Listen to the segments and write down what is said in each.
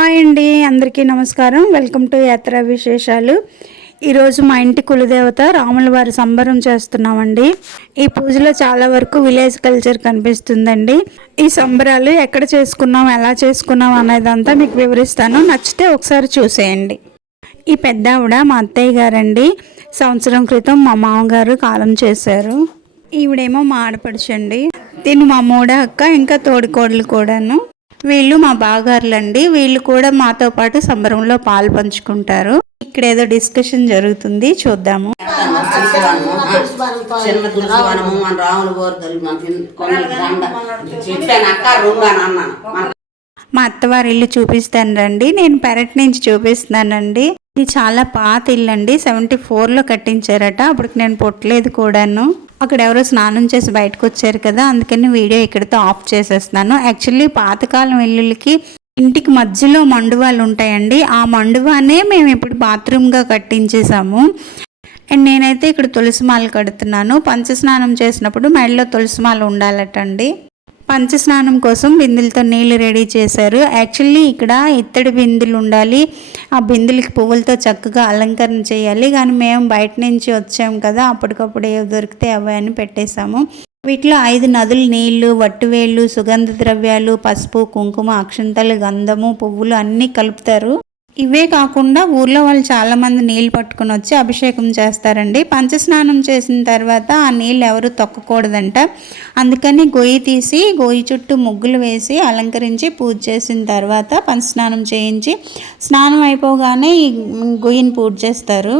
Hi అండి, అందరికీ నమస్కారం. వెల్కమ్ టు యాత్ర విశేషాలు. ఈరోజు మా ఇంటి కులదేవత రాముల వారి సంబరం చేస్తున్నామండి. ఈ పూజలో చాలా వరకు విలేజ్ కల్చర్ కనిపిస్తుందండి. ఈ సంబరాలు ఎక్కడ చేసుకున్నాం, ఎలా చేసుకున్నాం అనేదంతా మీకు వివరిస్తాను. నచ్చితే ఒకసారి చూసేయండి. ఈ పెద్ద ఆవిడ మా అత్తయ్య గారండి. సంవత్సరం క్రితం మా మామగారు కాలం చేశారు. ఈవిడేమో మా ఆడపడుచండి. తిను మా మూడ అక్క, ఇంకా తోడికోడలు కూడాను. వీళ్ళు మా బాగారులండి. వీళ్ళు కూడా మాతో పాటు సంబరంలో పాలు పంచుకుంటారు. ఇక్కడ ఏదో డిస్కషన్ జరుగుతుంది, చూద్దాము. మా అత్తవారి ఇల్లు చూపిస్తాను రండి. నేను పెరట్ నుంచి చూపిస్తున్నానండి. ఇది చాలా పాత ఇల్లు అండి. 74లో కట్టించారట. అప్పటికి నేను పుట్టలేదు కూడాను. అక్కడ ఎవరో స్నానం చేసి బయటకు వచ్చారు కదా, అందుకని వీడియో ఇక్కడితో ఆఫ్ చేసేస్తున్నాను. యాక్చువల్లీ పాతకాలం ఇల్లులకి ఇంటికి మధ్యలో మండువాలు ఉంటాయండి. ఆ మండువానే మేము ఇప్పుడు బాత్రూమ్గా కట్టించేసాము. అండ్ నేనైతే ఇక్కడ తులసిమాల కడుతున్నాను. పంచస్నానం చేసినప్పుడు మెడలో తులసిమాల ఉండాలటండి. పంచస్నానం కోసం బిందెలతో నీళ్ళు రెడీ చేశారు. యాక్చువల్లీ ఇక్కడ ఇత్తడి బిందెలు ఉండాలి. ఆ బిందెలకి పువ్వులతో చక్కగా అలంకరణ చేయాలి. కానీ మేము బయట నుంచి వచ్చాము కదా, అప్పటికప్పుడు ఏవి దొరికితే అవన్నీ పెట్టేశాము. వీటిలో 5 నదులు నీళ్లు, వట్టివేళ్ళు, సుగంధ ద్రవ్యాలు, పసుపు, కుంకుమ, అక్షంతలు, గంధము, పువ్వులు అన్నీ కలుపుతారు. ఇవే కాకుండా ఊర్లో వాళ్ళు చాలామంది నీళ్ళు పట్టుకుని వచ్చి అభిషేకం చేస్తారండి. పంచస్నానం చేసిన తర్వాత ఆ నీళ్ళు ఎవరు తొక్కకూడదంట. అందుకని గొయ్యి తీసి గొయ్యి చుట్టూ ముగ్గులు వేసి అలంకరించి పూజ చేసిన తర్వాత పంచస్నానం చేయించి స్నానం అయిపోగానే ఈ గొయ్యిని పూజ చేస్తారు.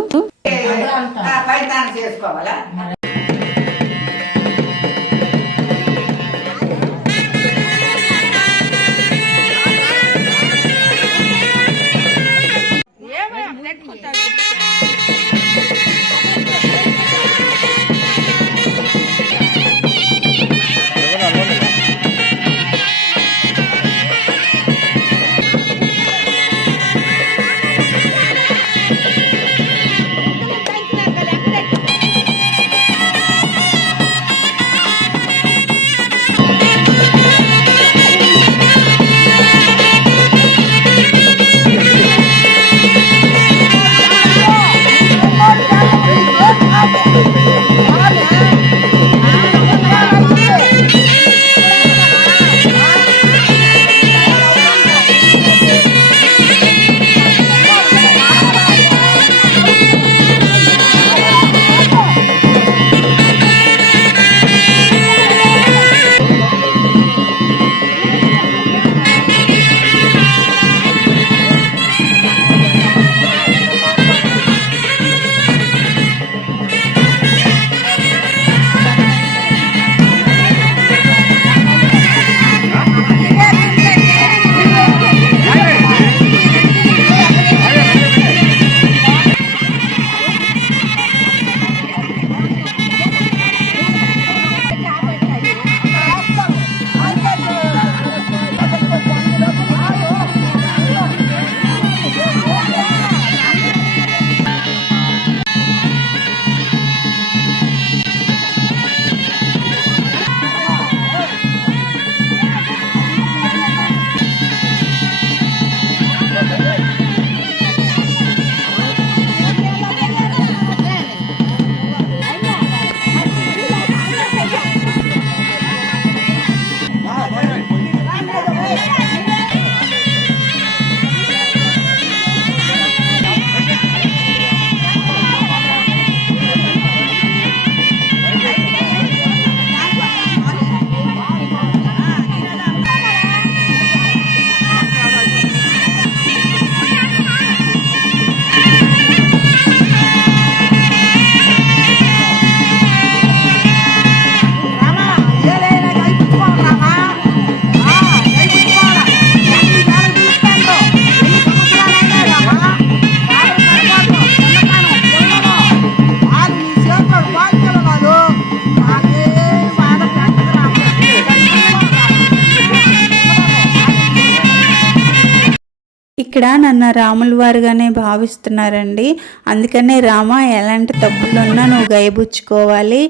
ఇక్కడ నన్ను రాముల వారుగానే భావిస్తున్నారండి. అందుకనే రామ, ఎలాంటి తప్పులున్నా నువ్వు గైబుచ్చుకోవాలి,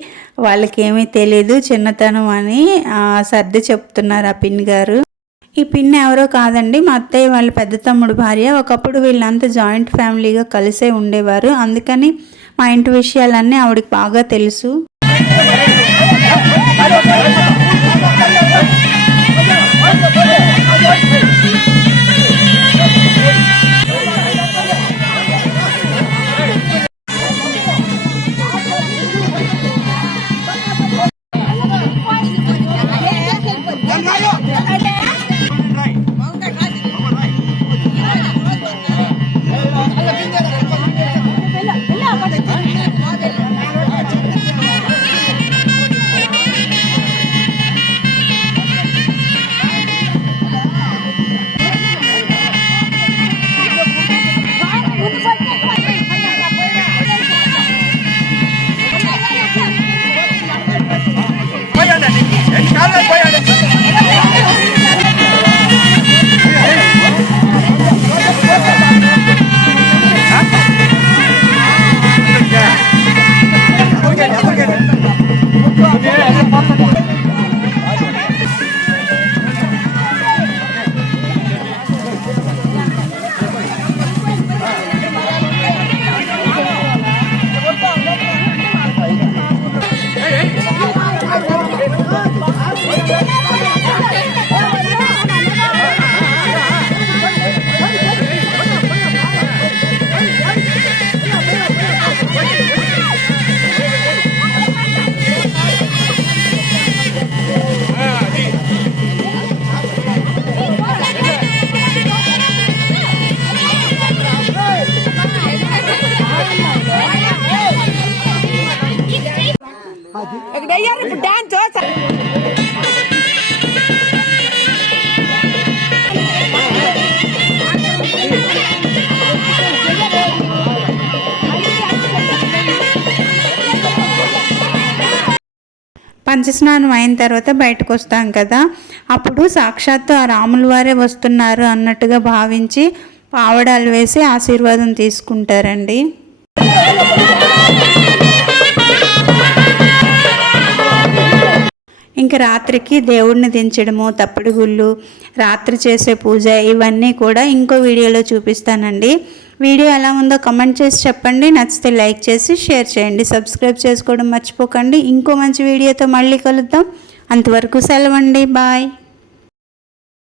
వాళ్ళకేమీ తెలియదు చిన్నతనం అని సర్ది చెప్తున్నారు ఆ పిన్ని గారు. ఈ పిన్ ఎవరో కాదండి, మా అత్తయ్య వాళ్ళ పెద్ద తమ్ముడు భార్య. ఒకప్పుడు వీళ్ళంతా జాయింట్ ఫ్యామిలీగా కలిసే ఉండేవారు, అందుకని మా ఇంటి విషయాలన్నీ ఆవిడకి బాగా తెలుసు. పంచస్నానం అయిన తర్వాత బయటకు వస్తాం కదా, అప్పుడు సాక్షాత్తు ఆ రాముల వారే వస్తున్నారు అన్నట్టుగా భావించి పావడాలు వేసి ఆశీర్వాదం తీసుకుంటారండి. ఇంకా రాత్రికి దేవుడిని దించడము, తప్పుడు గుళ్ళు, రాత్రి చేసే పూజ, ఇవన్నీ కూడా ఇంకో వీడియోలో చూపిస్తానండి. వీడియో ఎలా ఉందో కమెంట్ చేసి చెప్పండి. నచ్చితే లైక్ చేసి షేర్ చేయండి. సబ్స్క్రైబ్ చేసుకోవడం మర్చిపోకండి. ఇంకో మంచి వీడియోతో మళ్ళీ కలుద్దాం. అంతవరకు సెలవండి. బాయ్.